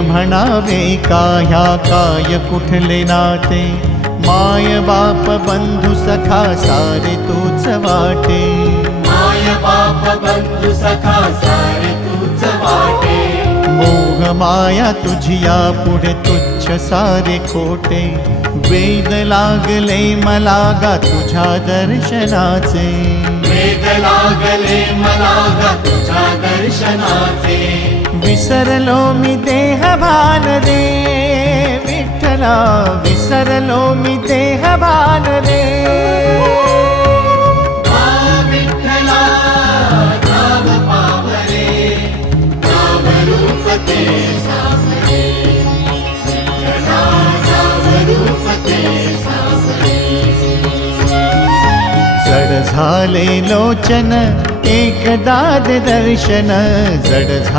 म्हणावे का ह्या काय कुठले नाते, माय बाप बंधू सखा सारे तूच वाटे, माय बाप बंधू सखा सारे तूच वाटे, मोह माया तुझिया पुढे तुच्छ सारे खोटे, वेद लागले मला गा तुझ्या दर्शनाचे, वेद लागले मला गा तुझ्या दर्शनाचे, विसरलो मी देह भान रे विठ्ठला, विसरलो मी देह भान रे, विठ्ठला नाव पावरे, नाव रूप ते सावरे, विठ्ठला नाव रूप ते सावरे, जड झाले लोचन एकदा दे दर्शन, जड